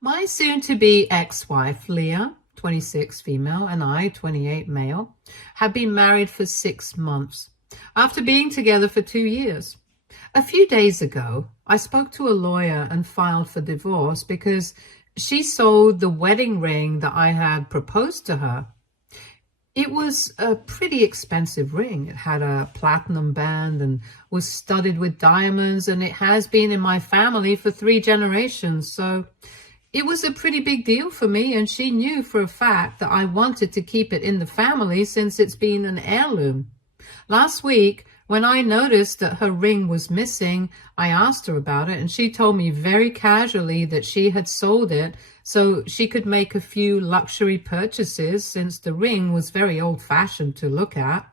My soon-to-be ex-wife, Leah, 26 female, and I, 28 male, have been married for 6 months after being together for 2 years. A few days ago, I spoke to a lawyer and filed for divorce because she sold the wedding ring that I had proposed to her. It was a pretty expensive ring. It had a platinum band and was studded with diamonds, and it has been in my family for 3 generations. So it was a pretty big deal for me, and she knew for a fact that I wanted to keep it in the family since it's been an heirloom. Last week, when I noticed that her ring was missing, I asked her about it, and she told me very casually that she had sold it so she could make a few luxury purchases, since the ring was very old-fashioned to look at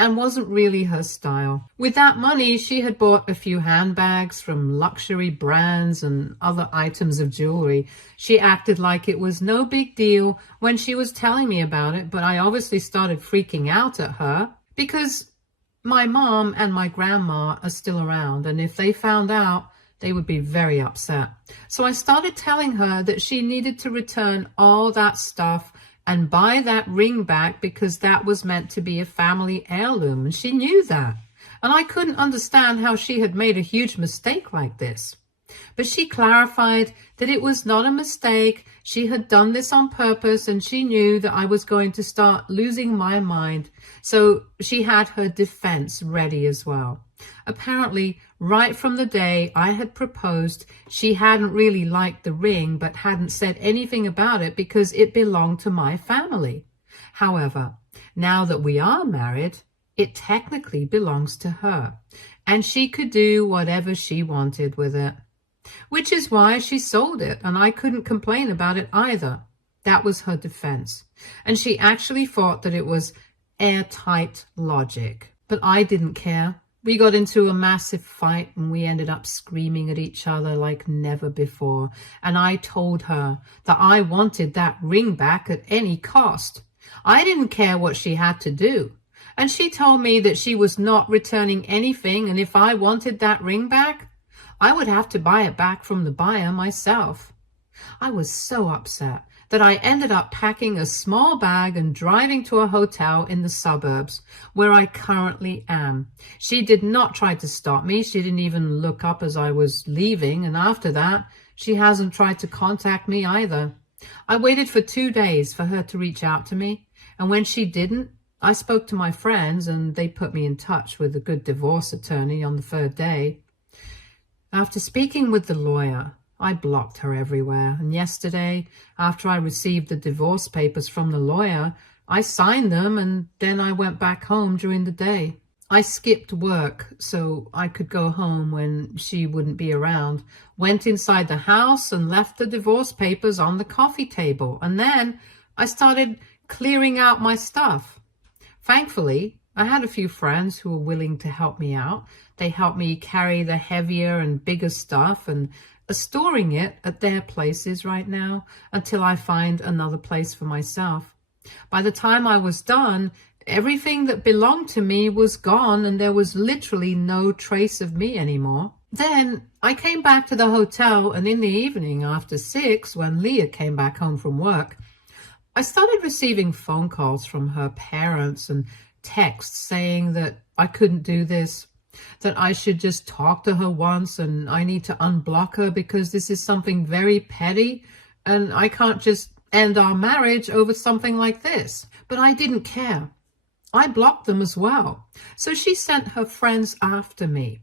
and wasn't really her style. With that money, she had bought a few handbags from luxury brands and other items of jewelry. She acted like it was no big deal when she was telling me about it, but I obviously started freaking out at her because my mom and my grandma are still around, and if they found out, they would be very upset. So I started telling her that she needed to return all that stuff and buy that ring back because that was meant to be a family heirloom, and she knew that. And I couldn't understand how she had made a huge mistake like this. But she clarified that it was not a mistake. She had done this on purpose, and she knew that I was going to start losing my mind. So she had her defense ready as well. Apparently, right from the day I had proposed, she hadn't really liked the ring, but hadn't said anything about it because it belonged to my family. However, now that we are married, it technically belongs to her, and she could do whatever she wanted with it. Which is why she sold it, and I couldn't complain about it either. That was her defense. And she actually thought that it was airtight logic. But I didn't care. We got into a massive fight, and we ended up screaming at each other like never before. And I told her that I wanted that ring back at any cost. I didn't care what she had to do. And she told me that she was not returning anything, and if I wanted that ring back, I would have to buy it back from the buyer myself. I was so upset that I ended up packing a small bag and driving to a hotel in the suburbs where I currently am. She did not try to stop me. She didn't even look up as I was leaving, and after that, she hasn't tried to contact me either. I waited for 2 days for her to reach out to me, and when she didn't, I spoke to my friends, and they put me in touch with a good divorce attorney on the 3rd day. After speaking with the lawyer, I blocked her everywhere, and yesterday, after I received the divorce papers from the lawyer, I signed them, and then I went back home during the day. I skipped work so I could go home when she wouldn't be around, went inside the house and left the divorce papers on the coffee table, and then I started clearing out my stuff. Thankfully, I had a few friends who were willing to help me out. They helped me carry the heavier and bigger stuff and are storing it at their places right now until I find another place for myself. By the time I was done, everything that belonged to me was gone, and there was literally no trace of me anymore. Then I came back to the hotel, and in the evening after 6, when Leah came back home from work, I started receiving phone calls from her parents and texts saying that I couldn't do this, that I should just talk to her once, and I need to unblock her because this is something very petty and I can't just end our marriage over something like this. But I didn't care. I blocked them as well. So she sent her friends after me.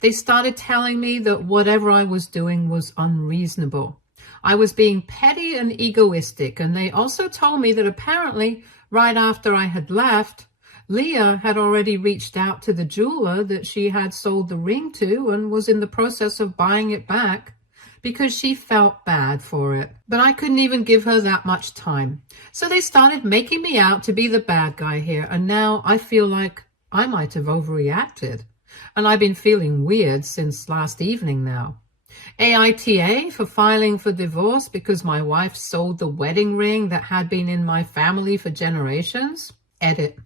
They started telling me that whatever I was doing was unreasonable. I was being petty and egoistic, and they also told me that apparently right after I had left, Leah had already reached out to the jeweler that she had sold the ring to and was in the process of buying it back because she felt bad for it. But I couldn't even give her that much time. So they started making me out to be the bad guy here, and now I feel like I might have overreacted. And I've been feeling weird since last evening now. AITA for filing for divorce because my wife sold the wedding ring that had been in my family for generations. Edit.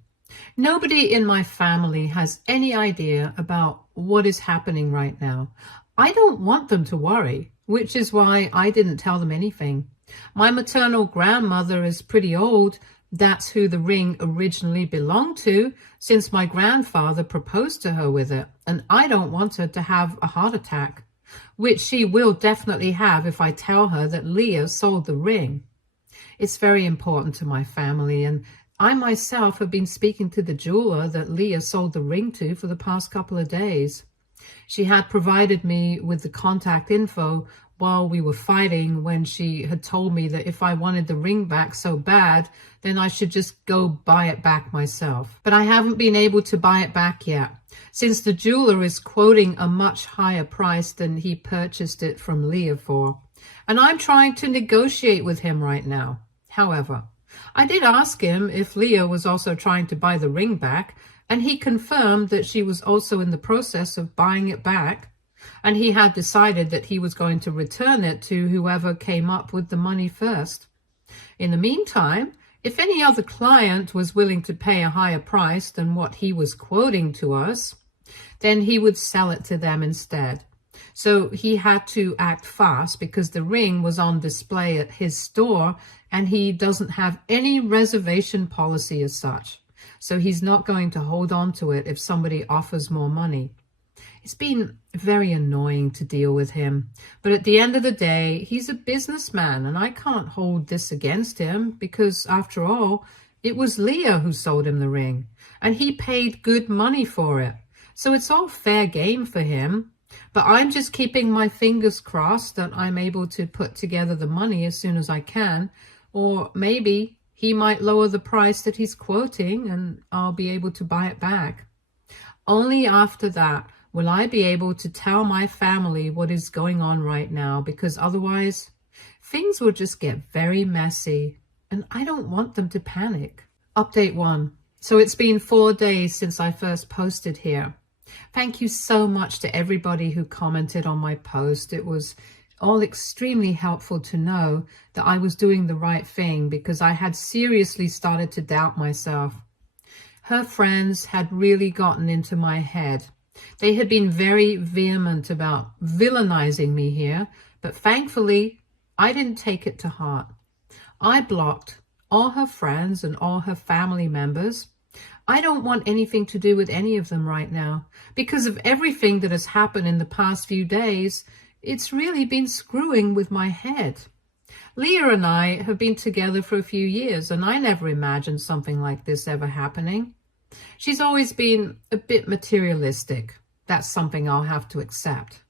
Nobody in my family has any idea about what is happening right now. I don't want them to worry. which is why I didn't tell them anything. My maternal grandmother is pretty old. That's who the ring originally belonged to, since my grandfather proposed to her with it, and I don't want her to have a heart attack, which she will definitely have if I tell her that Leah sold the ring. It's very important to my family, and I myself have been speaking to the jeweler that Leah sold the ring to for the past couple of days. She had provided me with the contact info while we were fighting, when she had told me that if I wanted the ring back so bad, then I should just go buy it back myself. But I haven't been able to buy it back yet, since the jeweler is quoting a much higher price than he purchased it from Leah for. And I'm trying to negotiate with him right now. However, I did ask him if Leah was also trying to buy the ring back, and he confirmed that she was also in the process of buying it back, and he had decided that he was going to return it to whoever came up with the money first. In the meantime, if any other client was willing to pay a higher price than what he was quoting to us, then he would sell it to them instead. So he had to act fast because the ring was on display at his store, and he doesn't have any reservation policy as such. So he's not going to hold on to it if somebody offers more money. It's been very annoying to deal with him, but at the end of the day, he's a businessman, and I can't hold this against him because, after all, it was Leah who sold him the ring, and he paid good money for it. So it's all fair game for him. But I'm just keeping my fingers crossed that I'm able to put together the money as soon as I can, or maybe he might lower the price that he's quoting and I'll be able to buy it back. Only after that will I be able to tell my family what is going on right now, because otherwise things will just get very messy and I don't want them to panic. Update 1. So it's been 4 days since I first posted here. Thank you so much to everybody who commented on my post. It was all extremely helpful to know that I was doing the right thing, because I had seriously started to doubt myself. Her friends had really gotten into my head. They had been very vehement about villainizing me here, but thankfully I didn't take it to heart. I blocked all her friends and all her family members. I don't want anything to do with any of them right now. Because of everything that has happened in the past few days, it's really been screwing with my head. Leah and I have been together for a few years, and I never imagined something like this ever happening. She's always been a bit materialistic. That's something I'll have to accept.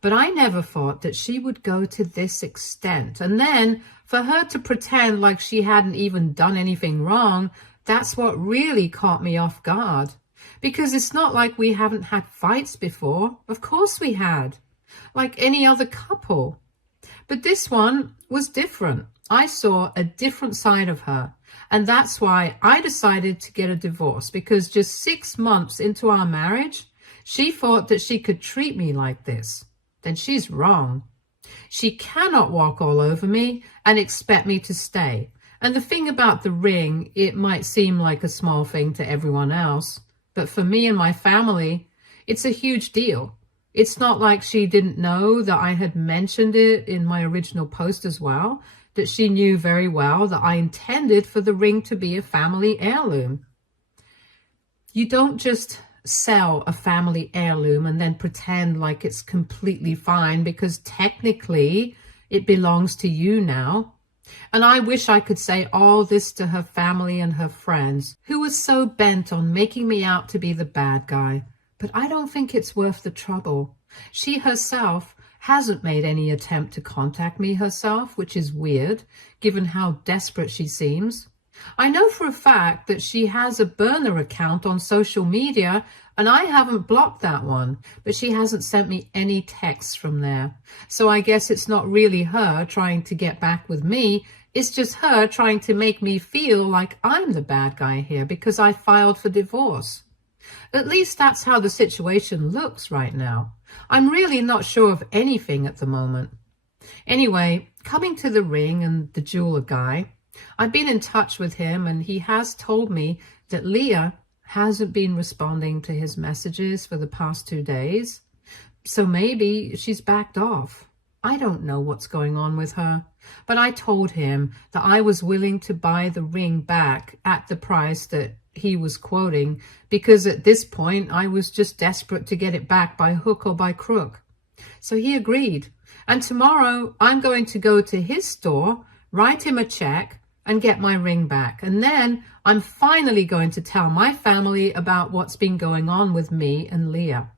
But I never thought that she would go to this extent. And then for her to pretend like she hadn't even done anything wrong, that's what really caught me off guard. Because it's not like we haven't had fights before. Of course we had. Like any other couple. But this one was different. I saw a different side of her. And that's why I decided to get a divorce. Because just 6 months into our marriage, she thought that she could treat me like this. Then she's wrong. She cannot walk all over me and expect me to stay. And the thing about the ring, it might seem like a small thing to everyone else, but for me and my family, it's a huge deal. It's not like she didn't know that I had mentioned it in my original post as well, that she knew very well that I intended for the ring to be a family heirloom. You don't just sell a family heirloom and then pretend like it's completely fine, because technically it belongs to you now. And I wish I could say all this to her family and her friends, who were so bent on making me out to be the bad guy. But I don't think it's worth the trouble. She herself hasn't made any attempt to contact me herself, which is weird, given how desperate she seems. I know for a fact that she has a burner account on social media, and I haven't blocked that one, but she hasn't sent me any texts from there. So I guess it's not really her trying to get back with me, it's just her trying to make me feel like I'm the bad guy here because I filed for divorce. At least that's how the situation looks right now. I'm really not sure of anything at the moment. Anyway, coming to the ring and the jeweler guy, I've been in touch with him, and he has told me that Leah hasn't been responding to his messages for the past 2 days. So maybe she's backed off. I don't know what's going on with her, but I told him that I was willing to buy the ring back at the price that he was quoting, because at this point I was just desperate to get it back by hook or by crook. So he agreed, and tomorrow I'm going to go to his store, write him a check, and get my ring back. And then I'm finally going to tell my family about what's been going on with me and Leah.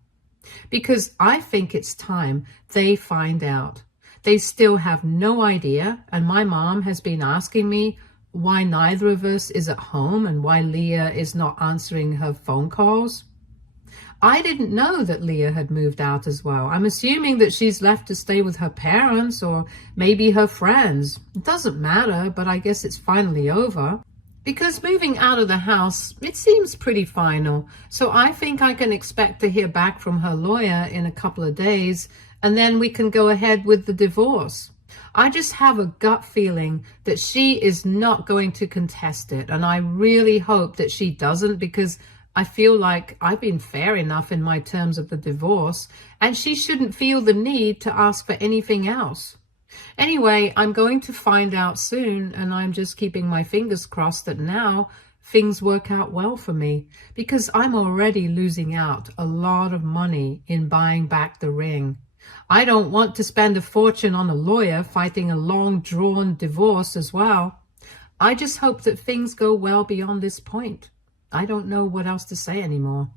Because I think it's time they find out. They still have no idea, and my mom has been asking me why neither of us is at home and why Leah is not answering her phone calls. I didn't know that Leah had moved out as well. I'm assuming that she's left to stay with her parents or maybe her friends. It doesn't matter, but I guess it's finally over. Because moving out of the house, it seems pretty final. So I think I can expect to hear back from her lawyer in a couple of days, and then we can go ahead with the divorce. I just have a gut feeling that she is not going to contest it, and I really hope that she doesn't, because I feel like I've been fair enough in my terms of the divorce, and she shouldn't feel the need to ask for anything else. Anyway, I'm going to find out soon, and I'm just keeping my fingers crossed that now things work out well for me, because I'm already losing out a lot of money in buying back the ring. I don't want to spend a fortune on a lawyer fighting a long-drawn divorce as well. I just hope that things go well beyond this point. I don't know what else to say anymore.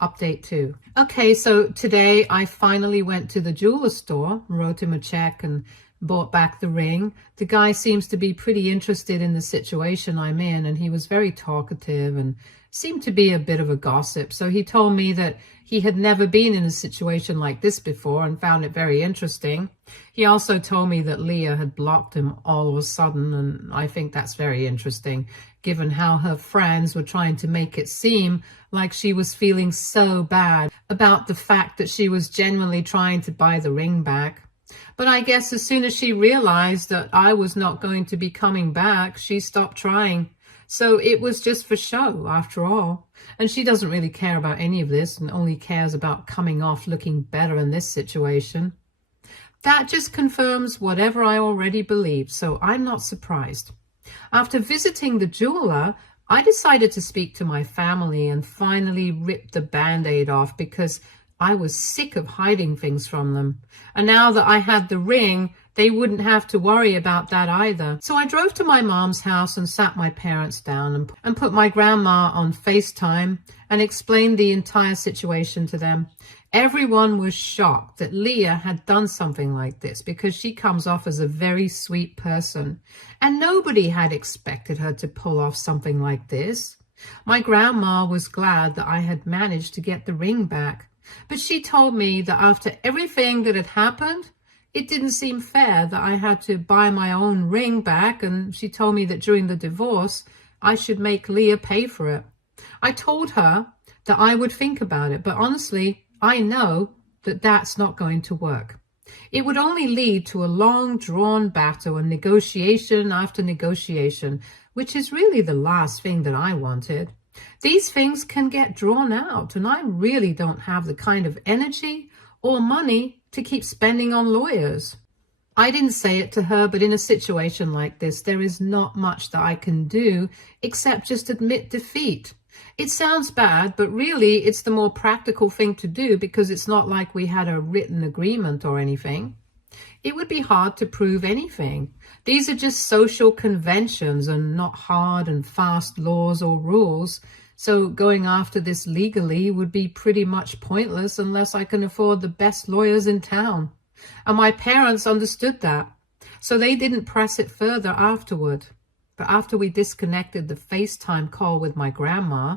Update 2. Okay, so today I finally went to the jeweler store, wrote him a check and bought back the ring. The guy seems to be pretty interested in the situation I'm in, and he was very talkative and seemed to be a bit of a gossip. So he told me that he had never been in a situation like this before and found it very interesting. He also told me that Leah had blocked him all of a sudden, and I think that's very interesting, given how her friends were trying to make it seem like she was feeling so bad about the fact that she was genuinely trying to buy the ring back. But I guess as soon as she realized that I was not going to be coming back, she stopped trying. So it was just for show, after all. And she doesn't really care about any of this and only cares about coming off looking better in this situation. That just confirms whatever I already believed, so I'm not surprised. After visiting the jeweler, I decided to speak to my family and finally rip the Band-Aid off, because I was sick of hiding things from them. And now that I had the ring, they wouldn't have to worry about that either. So I drove to my mom's house and sat my parents down and put my grandma on FaceTime and explained the entire situation to them. Everyone was shocked that Leah had done something like this, because she comes off as a very sweet person, and nobody had expected her to pull off something like this. My grandma was glad that I had managed to get the ring back, but she told me that after everything that had happened, it didn't seem fair that I had to buy my own ring back, and she told me that during the divorce, I should make Leah pay for it. I told her that I would think about it, but honestly, I know that that's not going to work. It would only lead to a long-drawn battle and negotiation after negotiation, which is really the last thing that I wanted. These things can get drawn out, and I really don't have the kind of energy or money to keep spending on lawyers. I didn't say it to her, but in a situation like this, there is not much that I can do except just admit defeat. It sounds bad, but really it's the more practical thing to do, because it's not like we had a written agreement or anything. It would be hard to prove anything. These are just social conventions and not hard and fast laws or rules. So going after this legally would be pretty much pointless unless I can afford the best lawyers in town. And my parents understood that, so they didn't press it further afterward. But after we disconnected the FaceTime call with my grandma,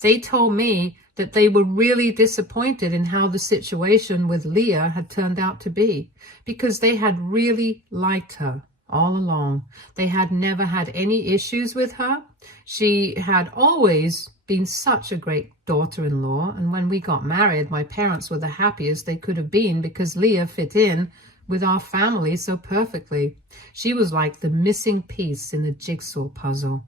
they told me that they were really disappointed in how the situation with Leah had turned out to be, because they had really liked her all along. They had never had any issues with her. She had always been such a great daughter-in-law, and when we got married, my parents were the happiest they could have been, because Leah fit in with our family so perfectly. She was like the missing piece in the jigsaw puzzle.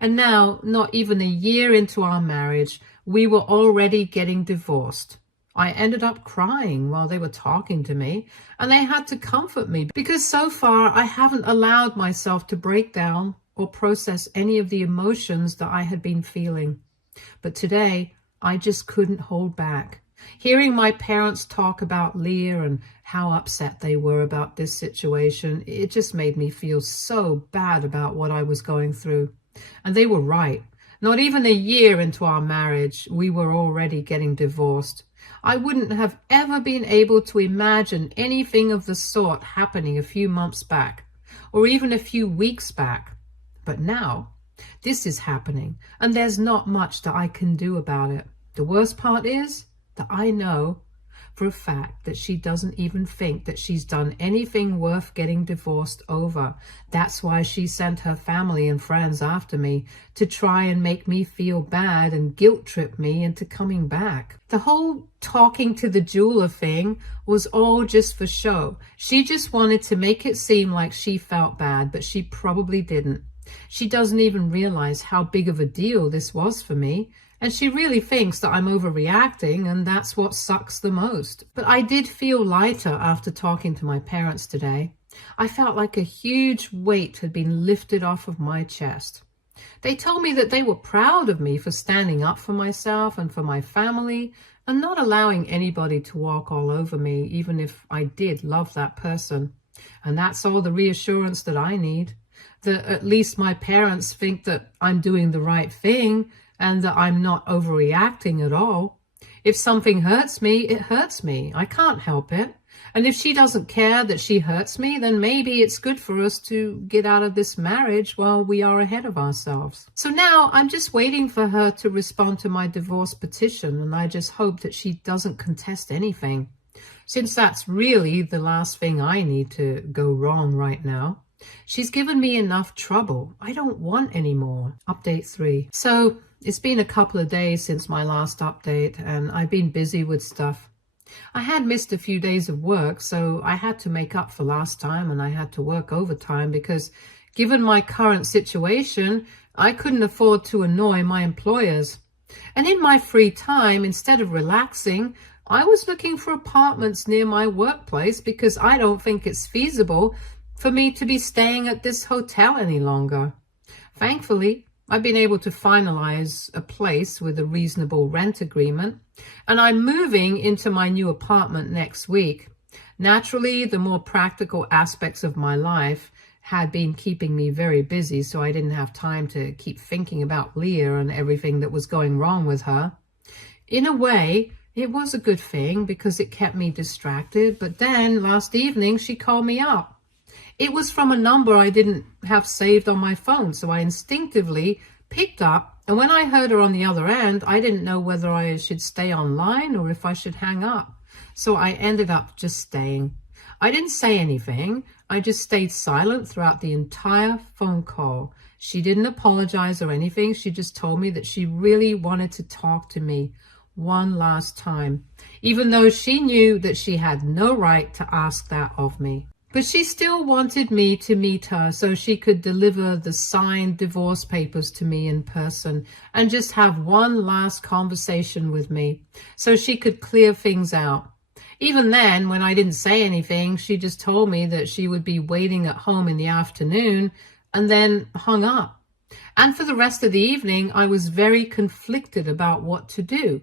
And now, not even a year into our marriage, we were already getting divorced. I ended up crying while they were talking to me, and they had to comfort me because so far I haven't allowed myself to break down or process any of the emotions that I had been feeling. But today, I just couldn't hold back. Hearing my parents talk about Leah and how upset they were about this situation, it just made me feel so bad about what I was going through. And they were right. Not even a year into our marriage, we were already getting divorced. I wouldn't have ever been able to imagine anything of the sort happening a few months back, or even a few weeks back. But now, this is happening, and there's not much that I can do about it. The worst part is that I know for a fact that she doesn't even think that she's done anything worth getting divorced over. That's why she sent her family and friends after me, to try and make me feel bad and guilt trip me into coming back. The whole talking to the jeweler thing was all just for show. She just wanted to make it seem like she felt bad, but she probably didn't. She doesn't even realize how big of a deal this was for me. And she really thinks that I'm overreacting, and that's what sucks the most. But I did feel lighter after talking to my parents today. I felt like a huge weight had been lifted off of my chest. They told me that they were proud of me for standing up for myself and for my family and not allowing anybody to walk all over me, even if I did love that person. And that's all the reassurance that I need, that at least my parents think that I'm doing the right thing and that I'm not overreacting at all. If something hurts me, it hurts me. I can't help it. And if she doesn't care that she hurts me, then maybe it's good for us to get out of this marriage while we are ahead of ourselves. So now I'm just waiting for her to respond to my divorce petition, and I just hope that she doesn't contest anything, since that's really the last thing I need to go wrong right now. She's given me enough trouble. I don't want any more. Update 3. So it's been a couple of days since my last update, and I've been busy with stuff. I had missed a few days of work, so I had to make up for last time, and I had to work overtime because, given my current situation, I couldn't afford to annoy my employers. And in my free time, instead of relaxing, I was looking for apartments near my workplace because I don't think it's feasible for me to be staying at this hotel any longer. Thankfully, I've been able to finalize a place with a reasonable rent agreement, and I'm moving into my new apartment next week. Naturally, the more practical aspects of my life had been keeping me very busy, so I didn't have time to keep thinking about Leah and everything that was going wrong with her. In a way, it was a good thing because it kept me distracted, but then last evening she called me up. It was from a number I didn't have saved on my phone, so I instinctively picked up, and when I heard her on the other end, I didn't know whether I should stay online or if I should hang up. So I ended up just staying. I didn't say anything. I just stayed silent throughout the entire phone call. She didn't apologize or anything. She just told me that she really wanted to talk to me one last time, even though she knew that she had no right to ask that of me. But she still wanted me to meet her so she could deliver the signed divorce papers to me in person and just have one last conversation with me so she could clear things out. Even then, when I didn't say anything, she just told me that she would be waiting at home in the afternoon and then hung up. And for the rest of the evening, I was very conflicted about what to do.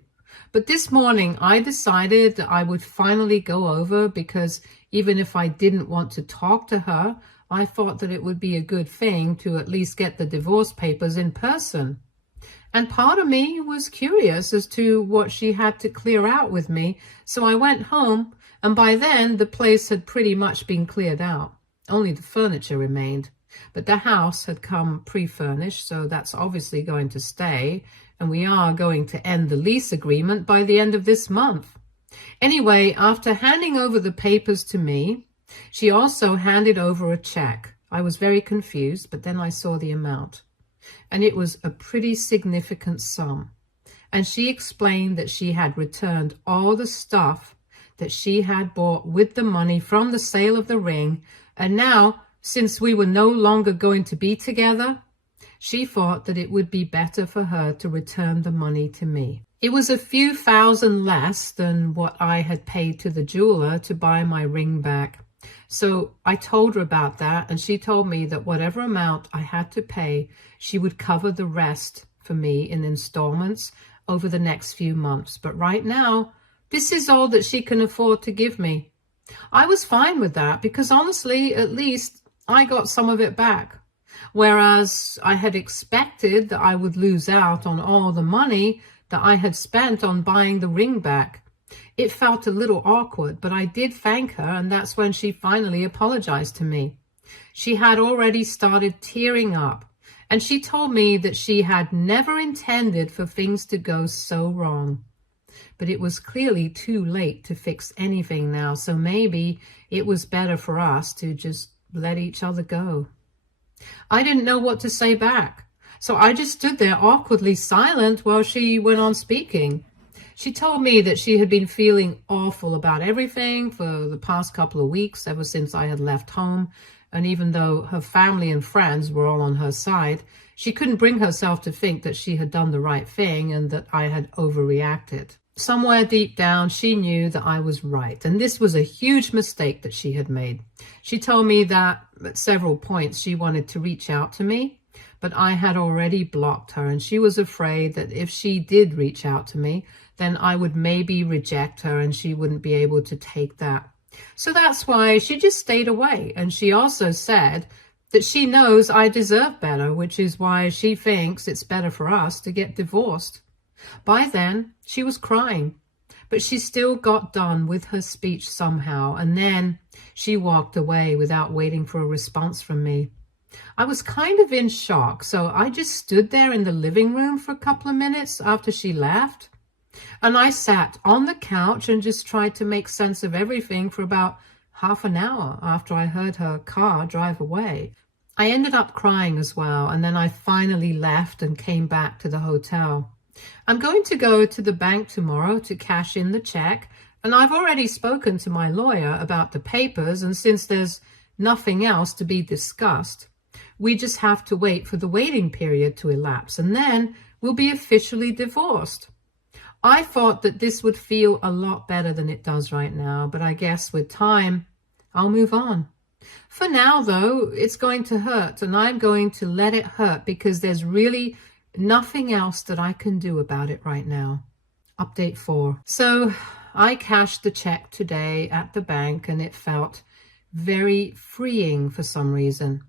But this morning, I decided that I would finally go over because even if I didn't want to talk to her, I thought that it would be a good thing to at least get the divorce papers in person. And part of me was curious as to what she had to clear out with me, so I went home, and by then the place had pretty much been cleared out. Only the furniture remained, but the house had come pre-furnished, so that's obviously going to stay, and we are going to end the lease agreement by the end of this month. Anyway, after handing over the papers to me, she also handed over a check. I was very confused, but then I saw the amount, and it was a pretty significant sum. And she explained that she had returned all the stuff that she had bought with the money from the sale of the ring, and now, since we were no longer going to be together, she thought that it would be better for her to return the money to me. It was a few thousand less than what I had paid to the jeweler to buy my ring back. So I told her about that, and she told me that whatever amount I had to pay, she would cover the rest for me in installments over the next few months. But right now, this is all that she can afford to give me. I was fine with that because honestly, at least I got some of it back. Whereas I had expected that I would lose out on all the money that I had spent on buying the ring back. It felt a little awkward, but I did thank her, and that's when she finally apologized to me. She had already started tearing up, and she told me that she had never intended for things to go so wrong. But it was clearly too late to fix anything now, so maybe it was better for us to just let each other go. I didn't know what to say back, so I just stood there awkwardly silent while she went on speaking. She told me that she had been feeling awful about everything for the past couple of weeks, ever since I had left home, and even though her family and friends were all on her side, she couldn't bring herself to think that she had done the right thing and that I had overreacted. Somewhere deep down, she knew that I was right, and this was a huge mistake that she had made. She told me that at several points she wanted to reach out to me, but I had already blocked her, and she was afraid that if she did reach out to me, then I would maybe reject her and she wouldn't be able to take that. So that's why she just stayed away, and she also said that she knows I deserve better, which is why she thinks it's better for us to get divorced. By then, she was crying, but she still got done with her speech somehow, and then she walked away without waiting for a response from me. I was kind of in shock, so I just stood there in the living room for a couple of minutes after she left, and I sat on the couch and just tried to make sense of everything for about half an hour after I heard her car drive away. I ended up crying as well, and then I finally left and came back to the hotel. I'm going to go to the bank tomorrow to cash in the check, and I've already spoken to my lawyer about the papers, and since there's nothing else to be discussed, we just have to wait for the waiting period to elapse, and then we'll be officially divorced. I thought that this would feel a lot better than it does right now, but I guess with time, I'll move on. For now, though, it's going to hurt, and I'm going to let it hurt because there's really nothing else that I can do about it right now. Update 4. So I cashed the check today at the bank, and it felt very freeing for some reason.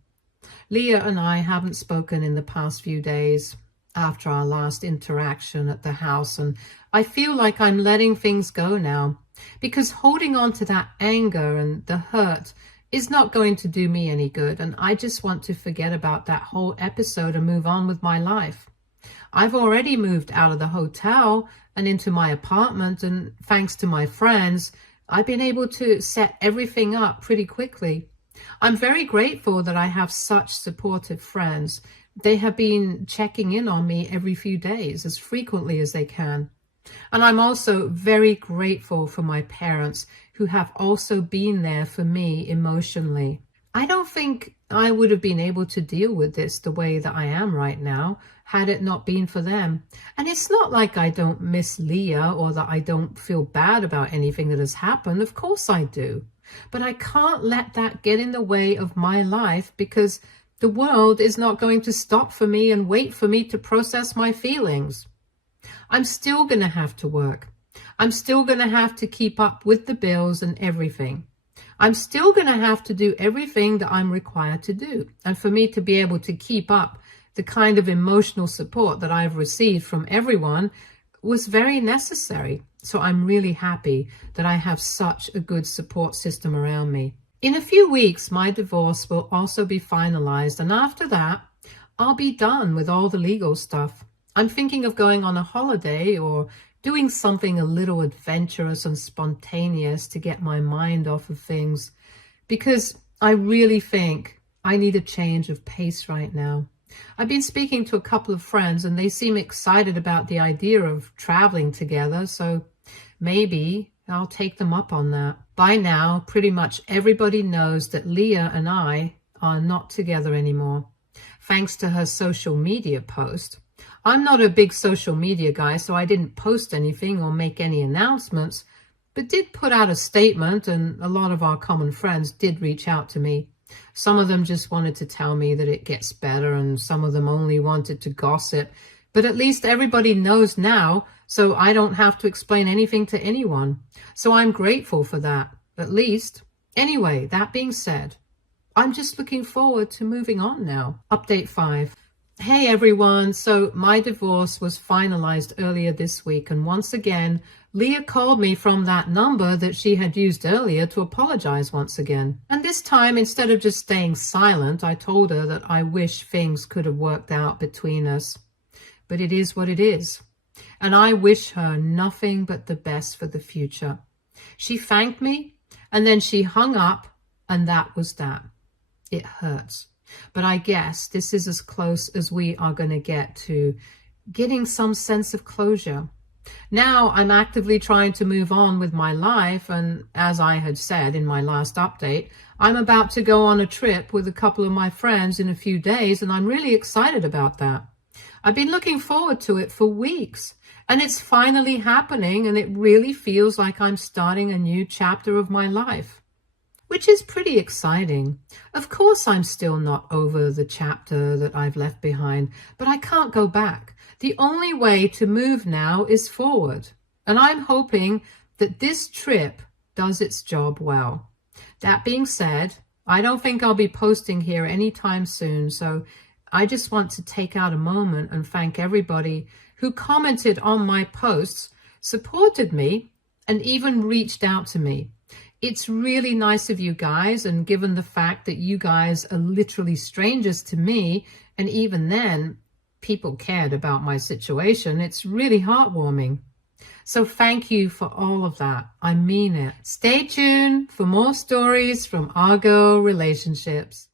Leah and I haven't spoken in the past few days after our last interaction at the house, and I feel like I'm letting things go now, because holding on to that anger and the hurt is not going to do me any good, and I just want to forget about that whole episode and move on with my life. I've already moved out of the hotel and into my apartment, and thanks to my friends, I've been able to set everything up pretty quickly. I'm very grateful that I have such supportive friends. They have been checking in on me every few days, as frequently as they can. And I'm also very grateful for my parents, who have also been there for me emotionally. I don't think I would have been able to deal with this the way that I am right now had it not been for them. And it's not like I don't miss Leah or that I don't feel bad about anything that has happened. Of course I do. But I can't let that get in the way of my life, because the world is not going to stop for me and wait for me to process my feelings. I'm still going to have to work. I'm still going to have to keep up with the bills and everything. I'm still going to have to do everything that I'm required to do. And for me to be able to keep up the kind of emotional support that I've received from everyone was very necessary. So I'm really happy that I have such a good support system around me. In a few weeks, my divorce will also be finalized. And after that, I'll be done with all the legal stuff. I'm thinking of going on a holiday or doing something a little adventurous and spontaneous to get my mind off of things, because I really think I need a change of pace right now. I've been speaking to a couple of friends, and they seem excited about the idea of traveling together, so maybe I'll take them up on that. By now, pretty much everybody knows that Leah and I are not together anymore. Thanks to her social media post, I'm not a big social media guy, so I didn't post anything or make any announcements, but did put out a statement, and a lot of our common friends did reach out to me. Some of them just wanted to tell me that it gets better, and some of them only wanted to gossip. But at least everybody knows now, so I don't have to explain anything to anyone. So I'm grateful for that, at least. Anyway, that being said, I'm just looking forward to moving on now. Update 5. Hey everyone, so my divorce was finalized earlier this week, and once again, Leah called me from that number that she had used earlier to apologize once again. And this time, instead of just staying silent, I told her that I wish things could have worked out between us. But it is what it is. And I wish her nothing but the best for the future. She thanked me, and then she hung up, and that was that. It hurts. But I guess this is as close as we are going to get to getting some sense of closure. Now I'm actively trying to move on with my life, and as I had said in my last update, I'm about to go on a trip with a couple of my friends in a few days, and I'm really excited about that. I've been looking forward to it for weeks, and it's finally happening, and it really feels like I'm starting a new chapter of my life, which is pretty exciting. Of course, I'm still not over the chapter that I've left behind, but I can't go back. The only way to move now is forward, and I'm hoping that this trip does its job well. That being said, I don't think I'll be posting here anytime soon, so I just want to take out a moment and thank everybody who commented on my posts, supported me, and even reached out to me. It's really nice of you guys, and given the fact that you guys are literally strangers to me, and even then, people cared about my situation, it's really heartwarming. So thank you for all of that. I mean it. Stay tuned for more stories from Argo Relationships.